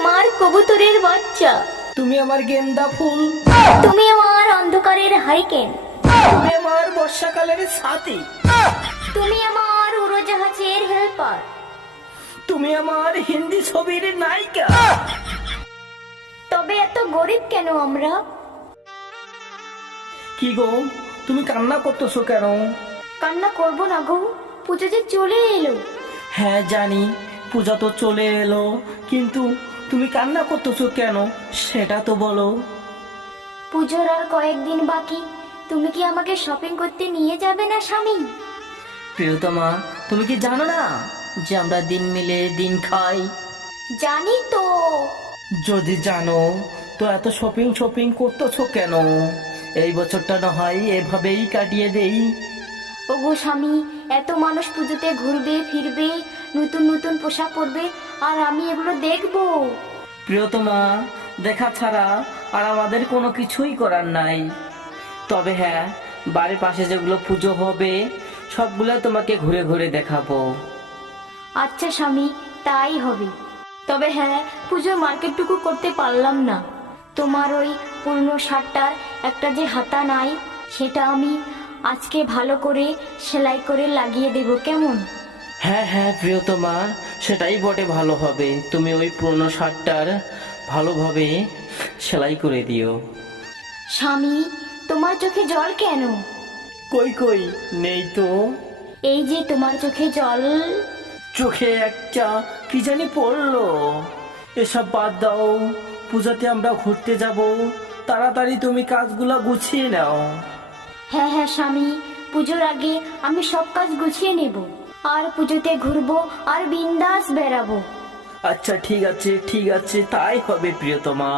আমার কবুতরের বাচ্চা। তুমি আমার গেন্দা ফুল। তুমি আমার অন্ধকারের হারিকেন তুমি আমার বর্ষাকালের সাথী তুমি আমার উড়োজাহাজের হেল্পার। তুমি আমার হিন্দি ছবির নায়িকা। তবে এত গরিব কেন আমরা? কি গো তুমি কান্না করতেছো কেন? কান্না করব না গো পুজো যে চলে এলো। হ্যাঁ জানি পূজা তো চলে এলো কিন্তু তুমি কান্না করতেছো কেন? সেটা তো বলো। পুজোর আর কয়েকদিন বাকি। তুমি কি আমাকে শপিং করতে নিয়ে যাবে না স্বামী? প্রিয়তমা তুমি কি জানো না যে আমরা দিন মিলে দিন খাই? জানি তো। যদি জানো তো এত শপিং শপিং করতেছো কেন? এই বছরটা না হয় এভাবেই কাটিয়ে দেই। ওগো স্বামী এত মানুষ পুজোতে ঘুরবে ফিরবে নতুন নতুন পোশাক পরবে আর আমি এগুলো দেখব। প্রিয়তমা দেখা ছাড়া আর আমাদের কোনো কিছুই করার নাই। তবে হ্যাঁ বাড়ির পাশে যেগুলো পুজো হবে সবগুলো তোমাকে ঘুরে ঘুরে দেখাবো। আচ্ছা স্বামী তাই হবে। তবে হ্যাঁ পুজোর মার্কেটটুকু করতে পারলাম না। তোমার ওই পুরনো শার্টটার একটা যে হাতা নাই সেটা আমি আজকে ভালো করে সেলাই করে লাগিয়ে দেব কেমন? হ্যাঁ হ্যাঁ প্রিয়তমা সেটাই বটে ভালো হবে। তুমি ওই পুরনো শার্টটার ভালোভাবে সেলাই করে দিও। স্বামী তোমার চোখে জল কেন? কই কই? নেই তো। এই যে তোমার চোখে জল। চোখে একটা কি জানি পড়ল। এসব বাদ দাও। পূজাতে আমরা ঘুরতে যাব। তাড়াতাড়ি তুমি কাজগুলো গুছিয়ে নাও। হ্যাঁ হ্যাঁ স্বামী পুজোর আগে আমি সব কাজ গুছিয়ে নেব। আর পুজোতে ঘুরবো আর বিন্দাস বেড়াবো। আচ্ছা ঠিক আছে ঠিক আছে তাই হবে প্রিয়তমা।